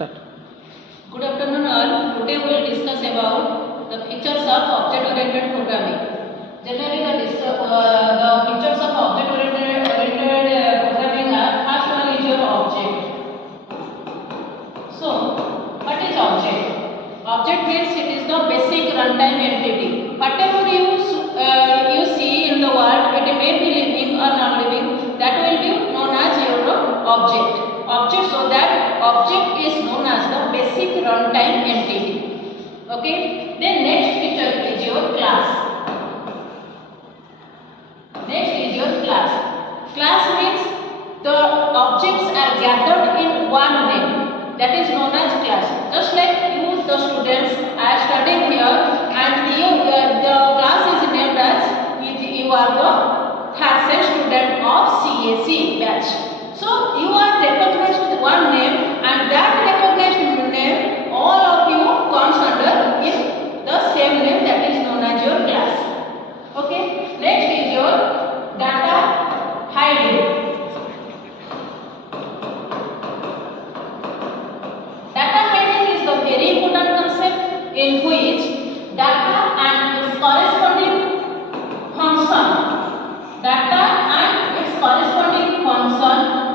Start. Good afternoon all. Today we will discuss about the features of object-oriented programming. Generally, the features of object-oriented programming are: first one is your object. So, what is object? Object means it is the basic runtime entity. Whatever you see in the world, it may be living or non-living. That will be known as your object. So that object is known as the basic runtime entity. Okay. Then next feature is your class. Next is your class. Class means the objects are gathered in one name. That is known as class. Just like you, the students, are studying here, and the class is named as you are the third student of CAC batch. So you are recognized with one name, and that recognized name, all of you comes under in the same name, that is known as your class. Okay. Next is your data hiding. Data hiding is the very important concept in which data and its corresponding function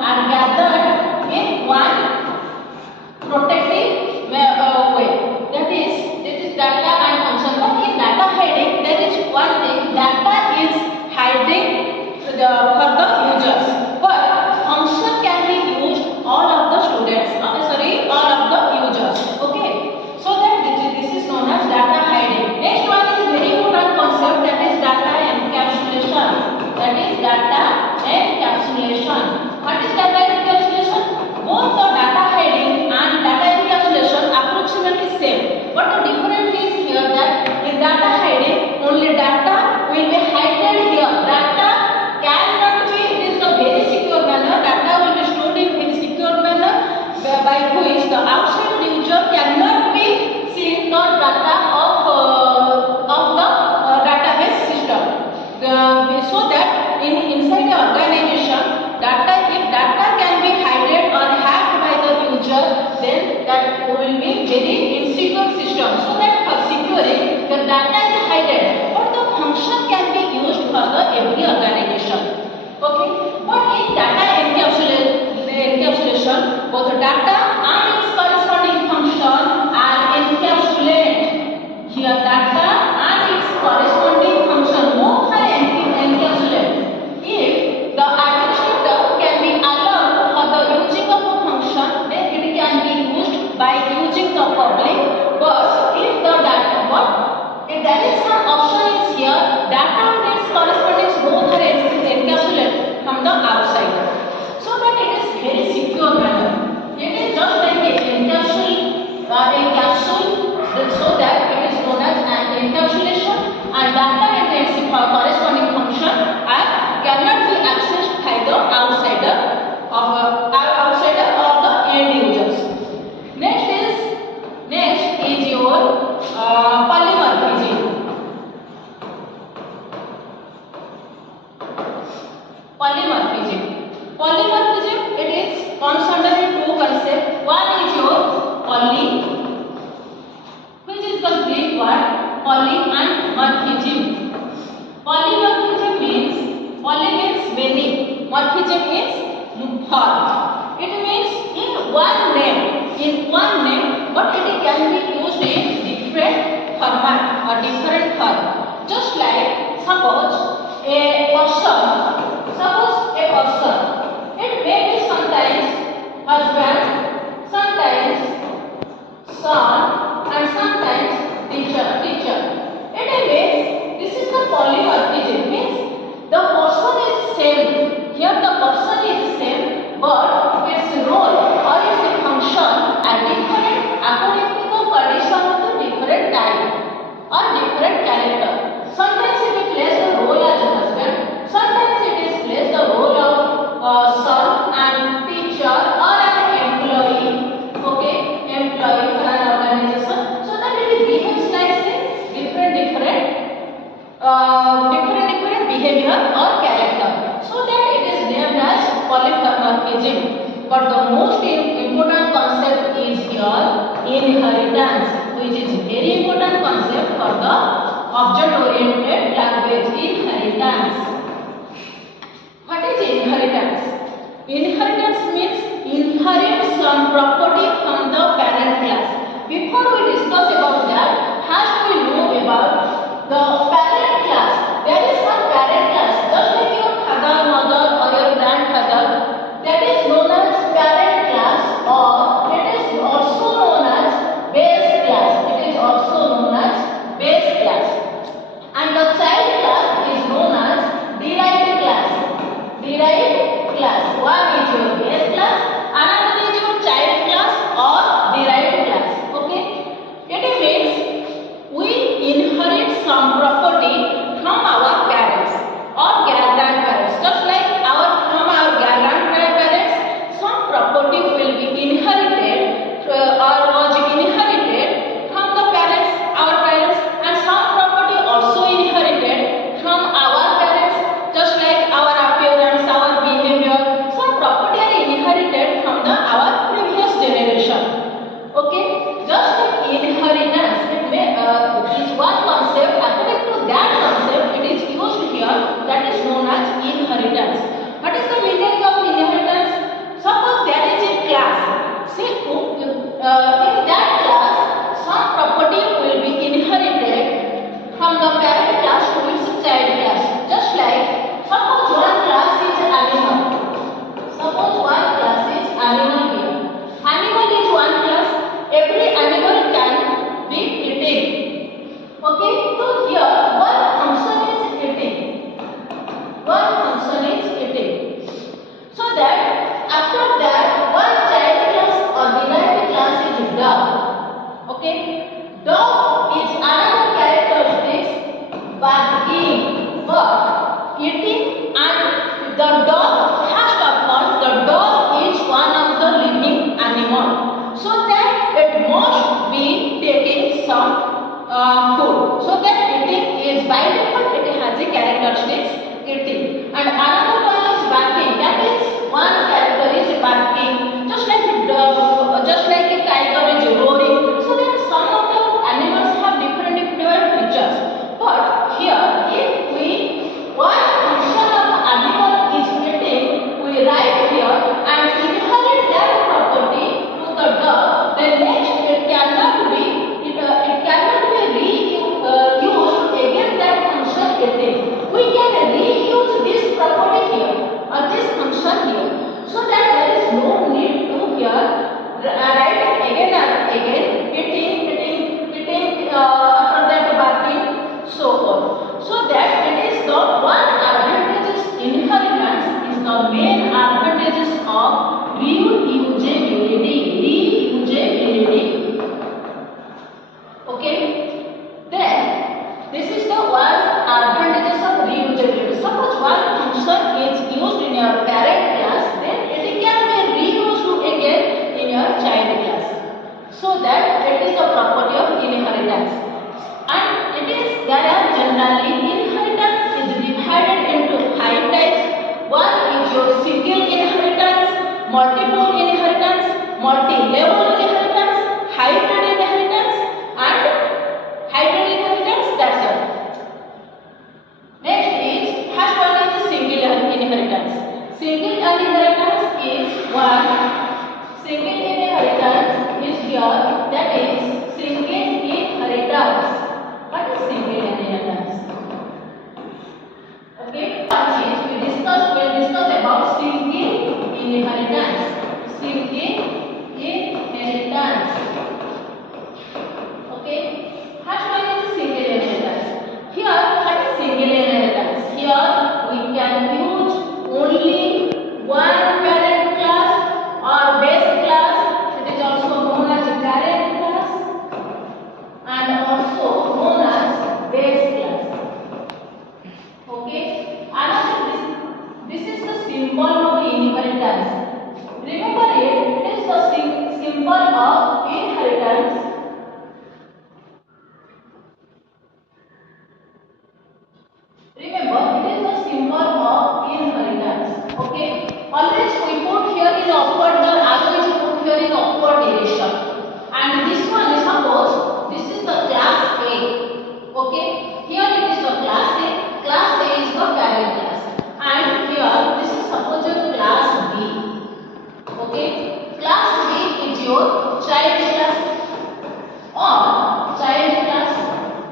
are gathered in one protective way. That is data and function. But in data hiding, there is one thing: data is hiding for the users, but function can be used all of the students. All of the users. Okay. So that this is known as data hiding. Next one is very important concept, that is data encapsulation. What is data encapsulation? Both the data hiding and data encapsulation approximately same. But the difference is here that in data hiding, only data will be hidden here. Data cannot be, it is the very secure manner. Data will be stored in very secure manner, by which the outside user cannot be seen the data of the database system. So that inside the organization, if data can be hidden or hacked by the user, then that will be very insecure system. So that for securing, the data is hidden, but the function can be used for the every organization. Okay. But in data encapsulation, both the data and its corresponding function are encapsulated. Here data and its corresponding function both are encapsulated. If the administrator can be allowed for the using of a function, then it can be used by using the public. But if the data, if there is some option is here, data and its corresponding both are encapsulated from the outside, so that it is very secure manner. It is just like a capsule, so that it is known as an encapsulation, and data and its corresponding function cannot be accessed by the outsider of the end users. Next is your polymorphism. Polymorphism, it is comes under two concepts. One is your poly, which is the Greek word poly, and morphism. Polymorphism means, poly means many, morphism means form. It means in one name, but it can be used in different format or different form. Just like suppose a person, it may be sometimes husband, sometimes son, and sometimes teacher. It means this is the polymorphism. Means the person is same. Here the person is same, but its role or its function are different. is inheritance? Inheritance means inherit some property from the parent class. Before we discuss about that, first we know about the parent class. There is one parent class, just like your father, mother or your grandfather. That is known as parent class, or it is also known as base class. It is also known as base class. And the child class is known as derived class. Derived class. One is your base class, another is your child class or derived class. Okay. It means we inherit some property from our parents or grandparents. Just like from our grandparents, some property will be inherited or was inherited from the parents, our parents, and some property also inherited from our parents. Just like our appearance, our behavior, some property are inherited from our previous generation. Okay, just like inheritance, is one concept. According to that concept, it is used here. That is known as inheritance. What is the meaning of inheritance? Suppose there is a class. Say, in that class, some property will be inherited from the parent class to its child class. Just like, suppose one class is animal. Suppose one class is animal here. Animal is one class. Every animal can be eating. Okay, so here one function is eating. One function is eating. So that after that one child class or derived class is dog. Okay, dog is another characteristics barking, but eating, and the dog, first of all, the dog is one of the living animal. So that it must be taking some food. So that eating is by default, it has a characteristics eating. And another one is barking. That is one character is barking. Just like a tiger is roaring. So that some of the animals have different features. But here, if one function of animal is eating, we write here and inherit that property to the dog. Then next, it cannot be reused again that function eating. We can reuse this property here or this function here, so that there is no need to here write it again and again, eating, after that barking, so forth. So that it is the one advantages inheritance is the main advantages of reusability. Okay, then this is the one advantages of reusability. Suppose one function is used in your parent class, then it can be reused again in your child class. So that it is the property of inheritance. And there are generally inheritance is divided into 5 types. One is your single inheritance, multiple inheritance, multi-level inheritance, hybrid inheritance, and hybrid inheritance. That's all. Next is first one is single inheritance. Single inheritance is one. Single inheritance is here. That is single inheritance. What is single inheritance? Okay. We'll discuss about single inheritance. Single inheritance. Okay. First one is single inheritance. Here, what is single inheritance? Here we can use only one parent class or base class. It is also known as parent class and also known as base class. Okay. This is the symbol of inheritance. Remember it is the symbol of inheritance. Remember, it is the symbol of inheritance. Okay. Always we put here in upward, the arrow is put here in upward direction. And this one is, suppose this is the class A. Okay. Here it is the class A. Class A is the parent class. And here this is your child class or child class,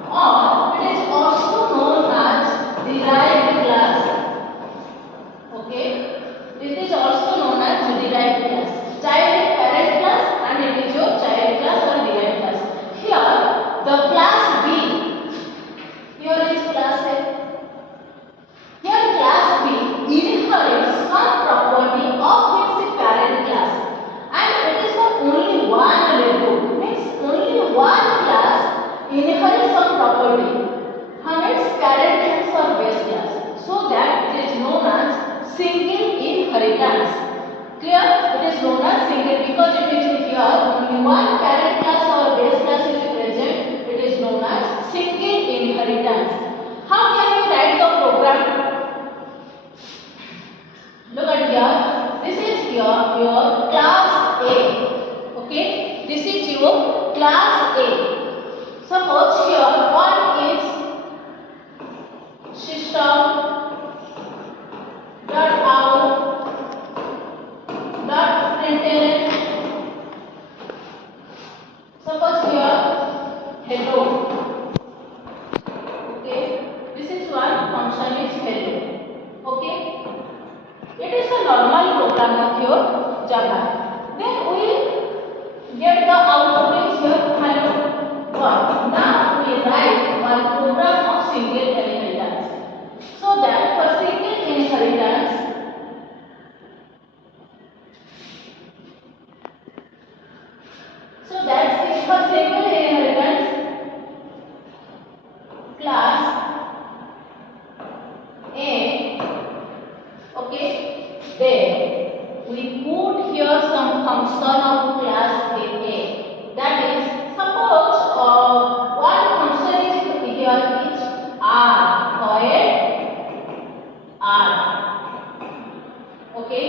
or it is also known as derived class. Okay, it is also known as derived class. Child is parent class and it is your child class or derived class. Here the class B, here is class A. Here class B inherits some property of its parent class, and it is the only one level. Means only one class inherits some property from its parent class or base class, so that it is known as single inheritance. Clear? It is known as single because it is here only one parent class or base class is present. It is known as single inheritance. How can you write the program? Look at here. This is your class A. Okay. This is your class A. Suppose here one is system dot out dot println. Suppose here hello. Okay. This is one function is hello. Okay. It is a normal program of your Java. Then we get the output is here hello one. Now we write one program of single inheritance. So that for single inheritance, for single inheritance class A. Okay, then we put here some function of class A. That is, suppose one function is here is R, void R. Okay,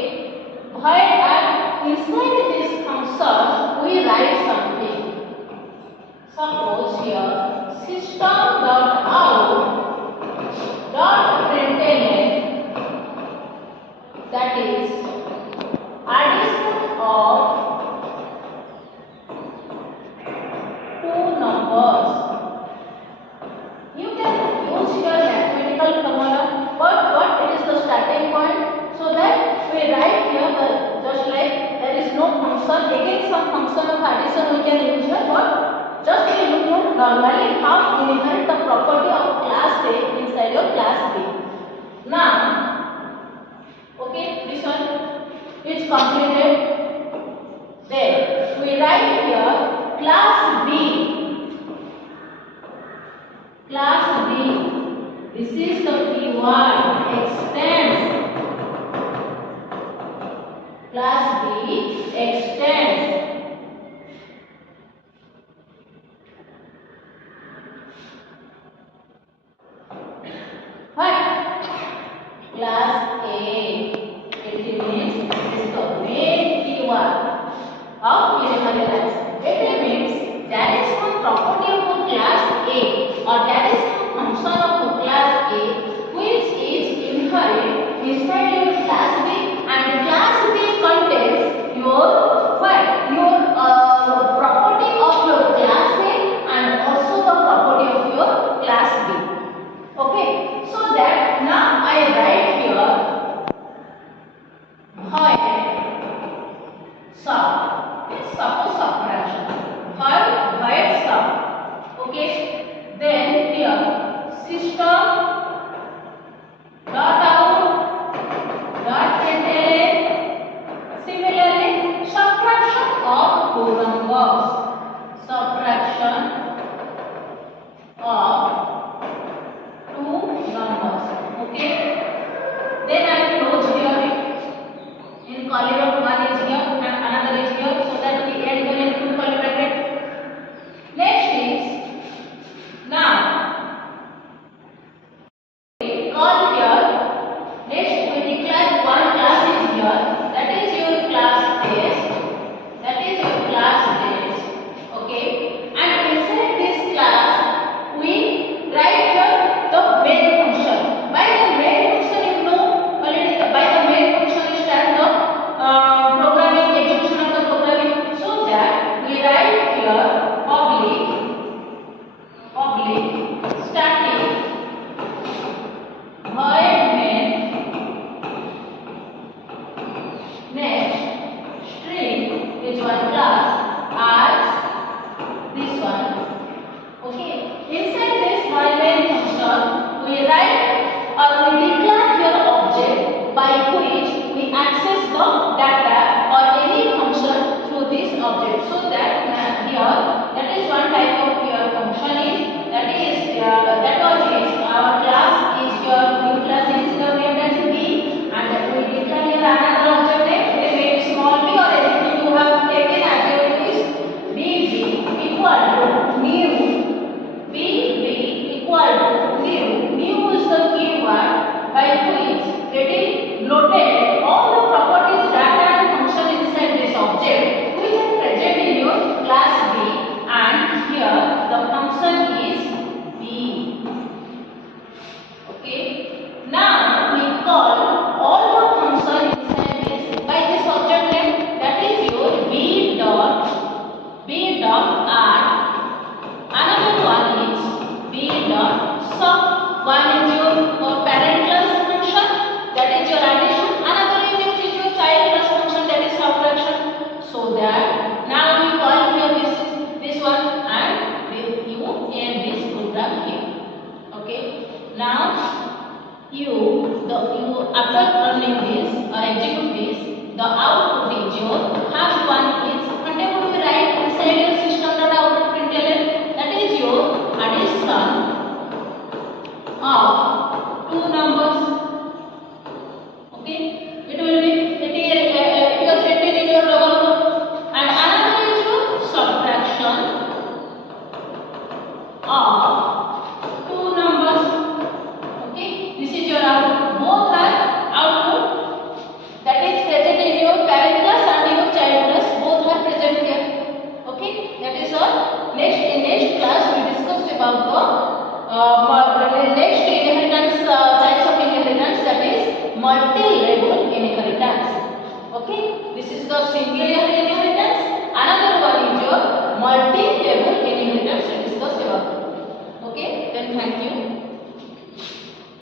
void R. Inside this function we write something. Suppose here system dot out dot println, that is addition of two numbers. You can use your mathematical formula, but what is the starting point? So that we write here just like there is no function. Again some function of addition we can use here, but just we look at normally how we inherit the property of class A inside your class B. Now, okay, this one is completed. Then we write here class B. Class B. This is the keyword extends. Class B extends. What? Class A. It means this is the main keyword of inheritance. It means that is one property of class A, or that is one function of class A which is inherent inside your class B, and class B contains your what? Your property of your class A and also the property of your class B. Okay, so that now I write here void sum. Suppose subtraction. Void sum. Okay, then here system dot out dot println. Similarly, subtraction of two numbers. Subtraction of two numbers. Okay, then I will close here in column one is here and another is here, so that we end them in two curly bracket. Next is So that here, that is one type of your function is that is that was is our class is your new class is the name that is B, and we declare here another object name. It is very small b or anything you have taken as your is BB equal to new BB equal to new. New is the keyword by which getting loaded all the properties, data and function inside this object which are present in your class B, and here the function is B. Okay. Now we call all the function inside this by this object name, that is your B dot R. Another one is B dot sub. One is your parent class function, that is your addition. Another is your child class function, that is subtraction. So that now we call here this one, and you end this program here. Okay. Now you after running this or execute this, the output is your first one is content would be right inside your system.out println, that is your addition of two numbers. Okay, it will be because it is in your double quote. And another is your subtraction of two numbers. Okay, this is your output. Both are output that is present in your parent class and your child class. Both are present here. Okay, that is all. Next class we discuss about the next inheritance types of inheritance, that is multi-level inheritance. Okay, this is the single inheritance. Another one is your multi-level inheritance we discuss about. Okay, then thank you.